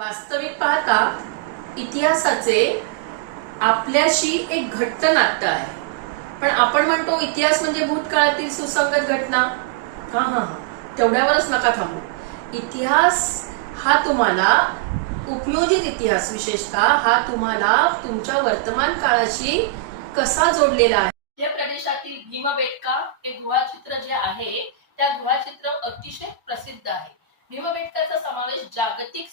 वास्तविक पाहता इतिहासाचे आपल्याशी एक घट्ट नातं आहे. पण आपण म्हणतो इतिहास म्हणजे भूतकाळातील सुसंगत घटना. हा हा तेवढ्यावरच नका थांबू. इतिहास हा तुम्हाला उपयोजित इतिहास विशेषतः हा तुम्हाला तुमच्या वर्तमान काळाशी कसा जोडलेला आहे. मध्य प्रदेशातील भीमबेटका हे गुहाचित्र जे आहे त्या गुहाचित्र अतिशय प्रसिद्ध आहे. भीमबेटकाचा समावेश जागतिक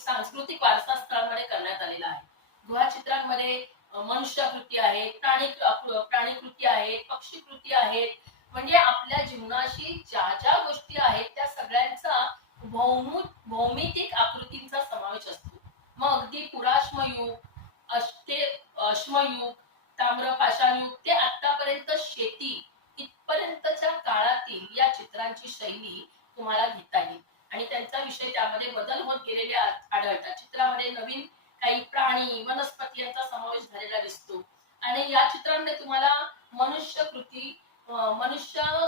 सांस्कृतिक वारसा स्थळांमध्ये करण्यात आलेला आहे. गुहाचित्रांमध्ये मनुष्यकृती आहेत, प्राणीकृती आहेत, पक्षीकृती आहेत. म्हणजे आपल्या जीवनाशी ज्या ज्या गोष्टी आहेत त्या सगळ्यांचा भौमितिक आकृतींचा समावेश असतो. मग अगदी पुराश्मयुग, अश्मयुग, ताम्र पाषाणयुग ते आतापर्यंत शेती इथपर्यंतच्या काळातील या चित्रांची शैली तुम्हाला घेता येईल आणि त्यांचा विषय त्यामध्ये बदल होत गेलेले आढळतात. चित्रामध्ये नवीन काही प्राणी, वनस्पती यांचा समावेश झालेला दिसतो आणि या चित्रांमध्ये तुम्हाला मनुष्य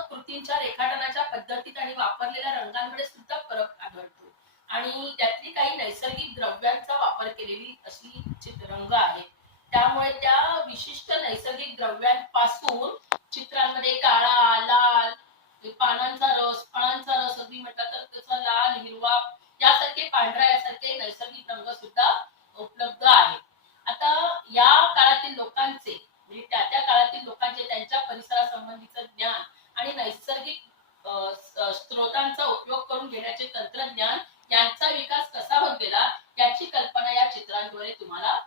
कृतींच्या रेखाटनाच्या पद्धतीत आणि वापरलेल्या रंगांमध्ये सुद्धा फरक आढळतो आणि त्यातली काही नैसर्गिक द्रव्यांचा वापर केलेली अशी चित्ररंग आहेत. त्यामुळे त्या विशिष्ट नैसर्गिक द्रव्यांपासून चित्रांमध्ये काळा, लाल, पानांचा रस, फळांचा रस अगदी म्हटलं तर त्याचा लाल, हिरवा यासारखे पांढरा यासारखे नैसर्गिक रंग सुद्धा उपलब्ध आहेत. आता या काळातील लोकांचे म्हणजे त्या काळातील लोकांचे त्यांच्या परिसरासंबंधीचं ज्ञान आणि नैसर्गिक स्रोतांचा उपयोग करून घेण्याचे तंत्रज्ञान यांचा विकास कसा होत गेला याची कल्पना या चित्रांद्वारे तुम्हाला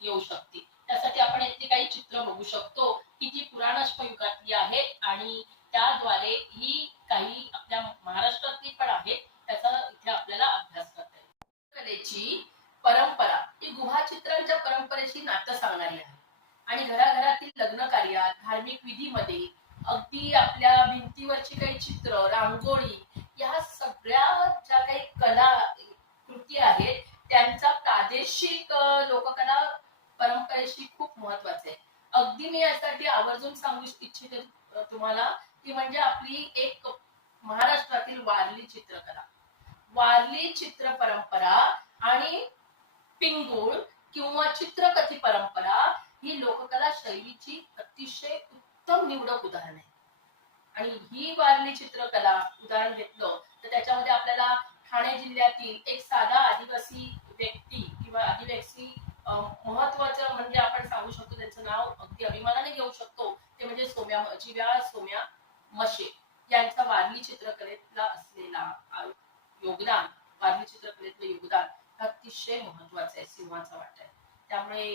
येऊ शकते. त्यासाठी आपण इथे काही चित्र बघू शकतो की जी पुराणाश्म युगातली आहेत आणि त्याद्वारे ही काही आपल्या महाराष्ट्रातली पण आहेत त्याचा इथे आपल्याला अभ्यास करता येईल. कलेची परंपरा ही गुहाचित्रांच्या परंपरेशी नातं सांगणारी आहे आणि घराघरातील लग्न कार्यात, धार्मिक विधीमध्ये अगदी आपल्या भिंतीवरची काही चित्र, रांगोळी या सगळ्या ज्या काही कला कृती आहेत त्यांचा प्रादेशिक लोककला परंपरेशी खूप महत्वाचं आहे. अगदी मी यासाठी आवर्जून सांगू इच्छिते तुम्हाला की म्हणजे आपली एक महाराष्ट्रातील वारली चित्रकला, वारली चित्र परंपरा आणि पिंगुळ किंवा चित्रकथी परंपरा ही लोककला शैलीची अतिशय उत्तम निवडक उदाहरण आहे. आणि ही वारली चित्रकला उदाहरण घेतलं तर त्याच्यामध्ये आपल्याला ठाणे जिल्ह्यातील एक साधा आदिवासी व्यक्ती किंवा आदिवासी महत्वाचं म्हणजे आपण सांगू शकतो त्यांचं नाव अगदी अभिमानाने घेऊ शकतो ते म्हणजे सोम्या मशे यांचा वारली चित्रकलेतला असलेला योगदान, वारली चित्रकलेतलं योगदान अतिशय महत्वाचं आहे, सिंहाचा वाटा आहे. त्यामुळे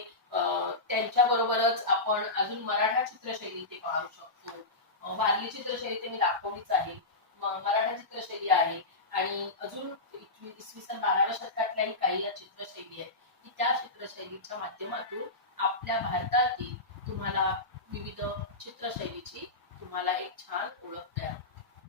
त्यांच्या बरोबरच आपण अजून मराठा चित्रशैली ते पाहू शकतो. वारली चित्रशैली ते मी दाखवलीच आहे, मराठा चित्रशैली आहे आणि अजून इसवी सन 12व्या शतकातल्याही काही या चित्रशैली आहेत की त्या चित्रशैलीच्या माध्यमातून आपल्या भारतातील तुम्हाला विविध चित्रशैलीची तुम्हाला एक छान ओळख तयार